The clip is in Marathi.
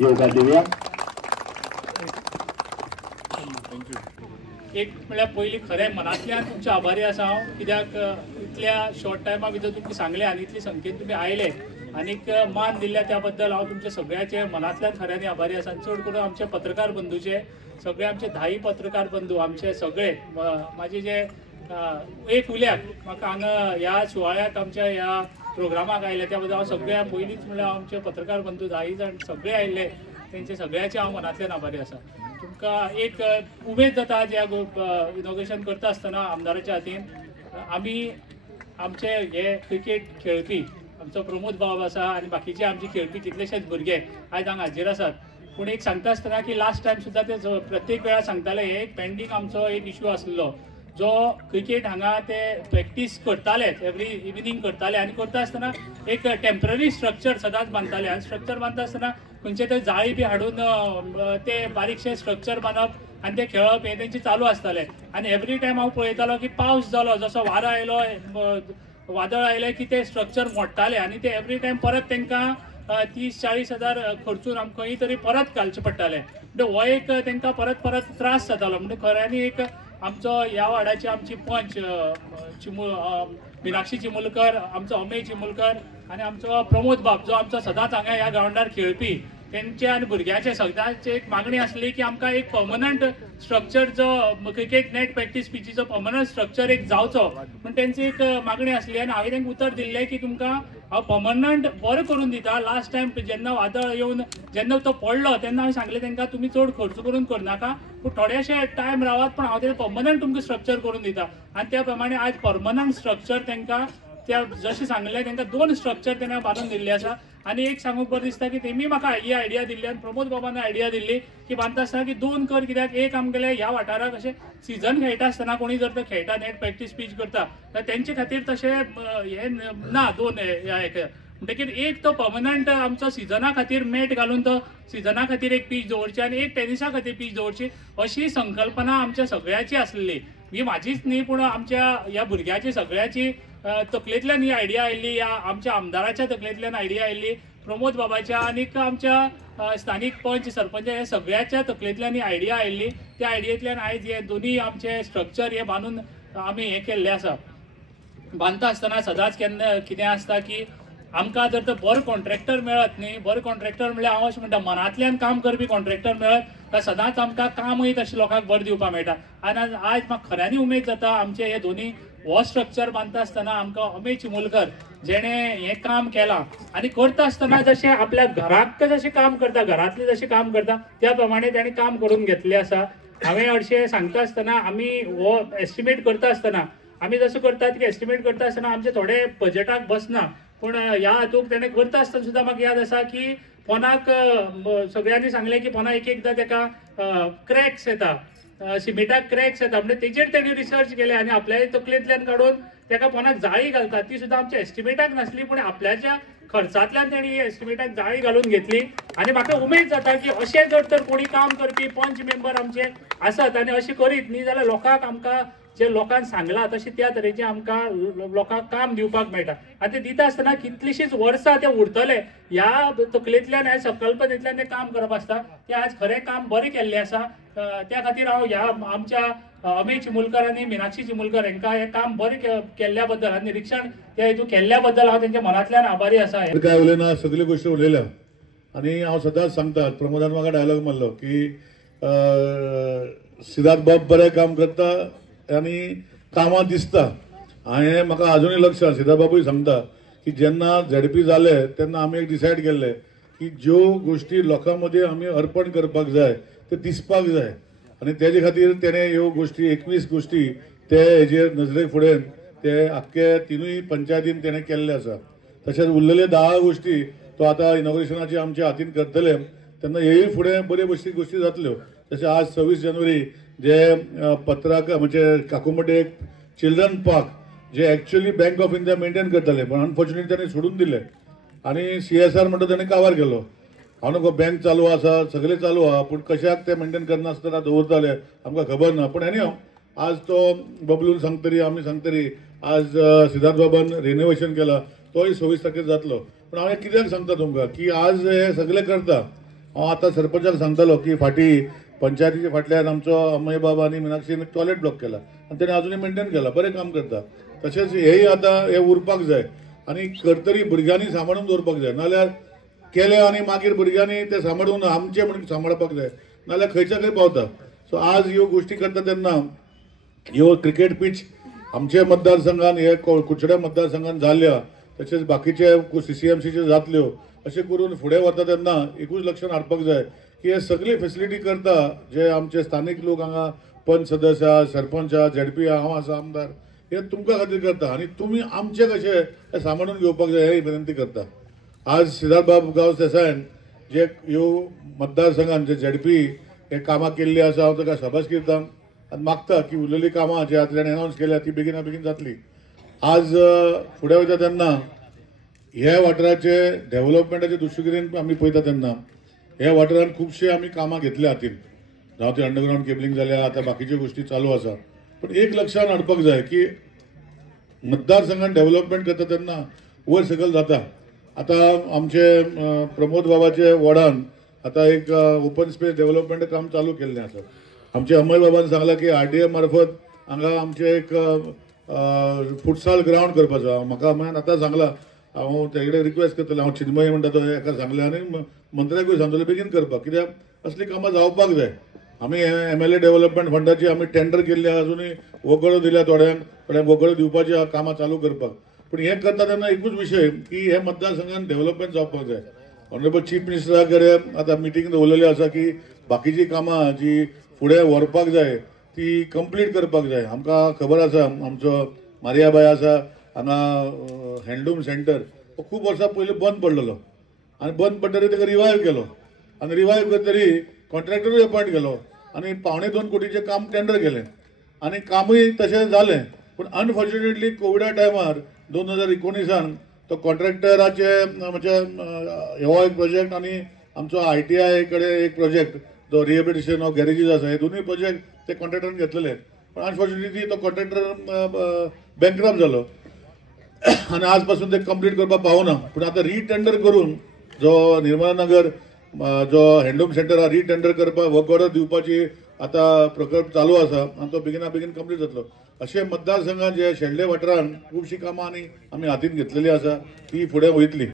योगा देऊया. एक म्हळ्यार पयलीं खरें मनांतल्यान तुमचे आभारी आसा हांव, कित्याक इतल्या शॉर्ट टायमा भितर तुमकां सांगलें आनी इतली संख्येन तुमी आयले आनीक मान दिल्ल्या त्या बद्दल हांव तुमचे सगळ्याचे मनांतल्यान खऱ्यांनी आभारी आसा. चड करून आमचे पत्रकार बंधूचे, सगळे आमचे 10 पत्रकार बंधू आमचे सगळे, म्हाजे जे एक उल्याक म्हाका हांगा ह्या सुवाळ्याक आमच्या ह्या प्रोग्रामाक आयले त्या बद्दल हांव सगळ्या पयलींच म्हळ्यार आमचे पत्रकार बंधू 10 जाण सगळे आयिल्ले तेंचे सगळ्याचे हांव मनांतल्यान आभारी आसा. तुमकां एक उमेद जाता ज्या इनॉग्रेशन करता आसतना आमदाराच्या हातीन आमी आमचे हे क्रिकेट खेळपी आमचो प्रमोद बाब आसा आनी बाकीचे आमचे खेळपी कितलेशेच भुरगे आयज हांगा हाजीर आसात. पूण एक सांगता आसतना की लास्ट टायम सुद्दां ते प्रत्येक वेळार सांगताले हे एक पेंडींग आमचो एक इश्यू आसलो जो क्रिकेट हांगा ते प्रॅक्टीस करतालेच, एवरी इवनिंग करताले आनी करता आसतना एक टेम्पररी स्ट्रक्चर सदांच बांदताले आनी स्ट्रक्चर बांदता आसतना खंयचे तरी जाळी बी हाडून ते बारीकशे स्ट्रक्चर बांदप आनी ते खेळप हे तेंचे चालू आसताले. आनी एवरी टायम हांव पळयतालो की पावस जालो जसो वारो आयलो वादळ आयलें की ते स्ट्रक्चर मोडटाले आनी ते एवरी टायम परत तांकां 30-40 हजार खर्चून आमकां खंय तरी परत घालचे पडटाले. म्हणजे हो एक तांकां परत परत त्रास जातालो. म्हणजे खऱ्यांनी एक आमचो ह्या वार्डाची आमची पंच मिनाक्षी चिमुलकर, आमचो अमेय चिमुलकर आनी आमचो प्रमोद बाब जो आमचो सदांच हांगा ह्या ग्रावंडार खेळपी तेंचे आनी भुरग्यांचे सगळ्यांची एक मागणी आसली की आमकां एक पर्मनंट स्ट्रक्चर जो क्रिकेट नेट प्रॅक्टीस पिचीचो पर्मनंट स्ट्रक्चर एक जावचो म्हण तेंची एक मागणी आसली आनी हांवें तांकां उतर दिल्लें की तुमकां हांव पर्मनंट बरो करून दिता. लास्ट टायम जेन्ना वादळ येवन जेन्ना तो पडलो तेन्ना हांवें सांगलें तांकां तुमी चड खर्च करून करनाका पूण थोडेशे टायम रावात पण हांव तें पर्मनंट तुमकां स्ट्रक्चर करून दिता. आनी त्या प्रमाणे आयज पर्मनंट स्ट्रक्चर तांकां त्या जशें सांगलें तांकां 2 स्ट्रक्चर तेणें बांदून दिल्ले आसा. आनी एक सांगूंक बरें दिसता की तेमी म्हाका ही आयडिया दिल्ली आनी प्रमोद बाबान आयडिया दिल्ली की बांदता आसतना की 2 कर, कित्याक एक आमगेले ह्या वाठाराक अशें सिजन खेळटा आसतना कोणी जर तो खेळटा नेट प्रॅक्टीस पीच करता तर तेंचे खातीर तशें हे ना 2 म्हणटकीर एक तो पर्मनंट आमचो सिजना खातीर मॅट घालून तो सिजना खातीर एक पीच दवरची आनी एक टेनिसा खातीर पीच दवरची अशी संकल्पना आमच्या सगळ्याची आसलेली. ही म्हाजीच न्ही पूण आमच्या ह्या भुरग्याची सगळ्याची तकलेंतल्यान ही आयडिया आयिल्ली, ह्या आमच्या आमदाराच्या तकलेंतल्यान आयडिया आयिल्ली, प्रमोद बाबाच्या आनीक आमच्या स्थानीक पंच सरपंच हे सगळ्याच्या तकलेंतल्यान ही आयडिया आयिल्ली. त्या आयडियेंतल्यान आयज हे दोनी आमचे स्ट्रक्चर हे बांदून आमी हे केल्ले आसा. बांदता आसतना सदांच केन्ना कितें आसता की आमकां जर तर बरो कॉन्ट्रॅक्टर मेळत न्ही, बरो कॉन्ट्रॅक्टर म्हळ्यार हांव अशें म्हणटा मनांतल्यान काम करपी कॉन्ट्रॅक्टर मेळत तर सदांच आमकां कामूय तशें लोकांक बरें दिवपाक मेळटा. आनी आयज म्हाका खऱ्यांनी उमेद जाता आमचे हे दोनी हो स्ट्रक्चर बांदता आसतना आमकां अमेय चिमुलकर जेणें हें काम केलां आनी करता आसतना जशें आपल्या घराक जशें काम करता, घरांतलें जशें काम करता त्या प्रमाणे ताणें काम करून घेतलें आसा. हांवें हरशें सांगता आसतना आमी हो एस्टिमेट करता आसतना आमी जसो करतात की एस्टिमेट करता आसतना आमचे थोडे बजेटाक बसना पूण ह्या हातूंत ताणें करता आसतना सुद्दां म्हाका याद आसा की पोनाक सगळ्यांनी सांगलें की पोना एक एकदां ताका क्रॅक्स येता, सिमेंटाक क्रॅक्स येता म्हणजे तेजेर तेणी रिसर्च केले आनी आपल्या तकलेंतल्यान काडून ताका पोनाक जाळी घालतात ती सुद्दां आमच्या एस्टिमेटाक नासली पूण आपल्याच्या खर्चांतल्यान तेणी एस्टिमेटाक जाळी घालून घेतली. आनी म्हाका उमेद जाता की अशें जर तर कोणी काम करपी पंच मेंबर आमचे आसत आनी अशें करीत न्ही जाल्यार लोकांक आमकां जे लोकांक सांगलां तशें त्या तरेचें आमकां लोकांक काम दिवपाक मेळटा. आनी ते दिता आसतना कितलींशींच वर्सां ते उरतले ह्या तकलेंतल्यान ह्या संकल्पनेंतल्यान तें काम करप आसता. तें आज खरें काम बरें केल्लें आसा. त्या खातीर हांव ह्या आमच्या अमेय चिमुलकर आनी मिनाक्षी चिमुलकर हांकां हें काम बरें केल्ल्या बद्दल आनी निरीक्षण त्या हेतू केल्ल्या बद्दल हांव तेंच्या मनांतल्यान आभारी आसा. काय उलयना, सगळ्यो गोश्टी उलयल्या आनी हांव सदांच सांगता, प्रमोदान म्हाका डायलॉग मारलो की सिद्धार्थ बाब बरें काम करता आनी कामां दिसता. हांवें म्हाका अजुनूय लक्षात सिद्धार्थ बाबूय सांगता की जेन्ना झेडपी जाले तेन्ना आमी एक डिसायड केल्ले की ज्यो गोश्टी लोकां मदीं आमी अर्पण करपाक जाय ते दिसपाक जाय आनी तेजे खातीर तेणें ह्यो गोश्टी 21 गोश्टी ते हेजेर नजरे फुडें ते आख्खे 3 पंचायतीन तेणें केल्ले आसा. तशेंच उरलेले 10 गोश्टी तो आतां इनॉग्रेशनाची आमच्या हातीन करतले तेन्ना हेय फुडें बऱ्यो गोश्टी जातल्यो. जशें आज 26 जानेवारी जे पत्राक म्हणजे काकुमडे एक चिल्ड्रन पार्क जे actually bank of India maintain करताले पण अनफॉर्च्युनेटली ताणें सोडून दिले आनी CSR म्हणटा ताणें काबार केलो हांव नको बँक चालू आसा सगळें चालू आहा पूण कशाक ते मेंटेन करनासतना दवरताले आमकां खबर ना पूण एनी आज तो बबलून सांगतरी आमी सांगतरी आज सिद्धार्थ बाबान रिनोवेशन केला तोय 26 तारखेर जातलो पूण हांव कित्याक सांगता तुमकां की आज हे सगळें करता हांव आतां सरपंचाक सांगतालो की फाटीं पंचायतीच्या फाटल्यान आमचो अमय बाबा आनी मिनाक्षीन टॉयलेट ब्लॉक केला आनी तेणें अजुनूय मेंटेन केला बरें काम करता तशेंच हेय आतां हे उरपाक जाय आनी करतरी भुरग्यांनी सांबाळून दवरपाक जाय नाल्यार केले आनी मागीर भुरग्यांनी ते सांबाळून आमचे म्हणून सांबाळपाक जाय नाल्यार खंयच्या खंय पावता सो आज ह्यो गोश्टी करता तेन्ना ह्यो क्रिकेट पीच आमचे मतदारसंघान हे कुचड्या मतदारसंघान जाल्ल्या तशेंच बाकीचे CCMCचे जातल्यो अशें करून फुडें वता तेन्ना एकूच लक्षांत हाडपाक जाय की हे सगळी फेसिलिटी करता जे आमचे स्थानीक लोक हांगा पंच सदस्य आहा सरपंच आहा ZP हांव आसा आमदार हे तुमकां खातीर करता आनी तुमी आमचे कशे हे सांबाळून घेवपाक जाय हे विनंती करता आज सिद्धार्थ बाब गांव देसायन जे ह्यो मतदारसंघान जे ZP हे कामां केल्ली आसा हांव ताका शाबासकी दिता आनी मागता की उरलेली कामां जे आतां एनावन्स केल्या ती बेगिना बेगीन जातली आज फुडें वयता तेन्ना ह्या वाठाराचे डेव्हलपमेंटाचे दृश्टीकोनान आमी पळयता तेन्ना ह्या वाठारान खुबशे आमी कामां घेतल्या हातीन जावं ते अंडरग्रावंड केबलिंग जाल्या आतां बाकीच्यो गोश्टी चालू आसा पूण एक लक्षांत हाडपाक जाय की मतदारसंघान डेव्हलपमेंट करता तेन्ना वयर सकयल जाता आतां आमचे प्रमोद बाबाचे वॉर्डान आतां एक ओपन स्पेस डेव्हलपमेंट काम चालू केल्लें आसा आमचे अमय बाबान सांगलां की RDA मार्फत हांगा आमचे एक फुटसाल ग्रावंड करपाचो म्हाका अमयान आतां सांगलां हांव तेजे कडेन रिक्वेस्ट करतलें हांव चिन्मय म्हणटा तो एका सांगलें आनी मंत्र्याकूय सांगतलें बेगीन करपाक कित्याक असली कामां जावपाक जाय आमी MLA डेव्हलपमेंट फंडाची आमी टेंडर केल्ली अजुनूय वगळो दिल्या थोड्यांक वगळो दिवपाची कामां चालू करपाक पूण हें करता तेन्ना एकूच विशय की हे मतदारसंघान डेव्हलपमेंट जावपाक जाय ऑनरेबल चीफ मिनिस्टरा कडेन आतां मिटींग दवरलेली आसा की बाकीची कामां जी फुडें व्हरपाक जाय ती कंप्लीट करपाक जाय आमकां खबर आसा आमचो मारियाबाई आसा हांगा हँडलूम सेंटर खूब वर्सां पयलीं बंद पडलेलो आनी बंद पडटरी ताका रिवायव केलो आनी रिवायव करतरी कॉन्ट्रॅक्टरूय अपॉयंट केलो आनी 2.5 कोटीचें काम टेंडर केलें आनी कामूय तशें जालें पूण अनफॉर्च्युनेटली कोविडा टायमार 2019 तो कॉन्ट्रॅक्टराचे म्हणजे हो एक प्रोजेक्ट आनी आमचो ITI कडेन एक प्रोजेक्ट जो रिहेबिलिटेशन ऑफ गॅरेजीस आसा हे दोनूय प्रोजेक्ट ते कॉन्ट्रॅक्टरान घेतलेले पण अनफॉर्च्युनेटली तो कॉन्ट्रॅक्टर बँकरप्ट जालो आनी आज पासून ते कंप्लीट करपाक पावना पूण आतां रिटेंडर करून जो निर्मला नगर जो हँडलूम सेंटर हा रिटेंडर करपाक वगडो दिवपाची आतां प्रकल्प चालू आसा आनी तो बेगिना बेगीन कंप्लीट जातलो अशे मतदारसंघात जे शेल्डे वाठारान खुबशीं कामां आनी आमी हातीन घेतलेली आसा ती फुडें वयतली.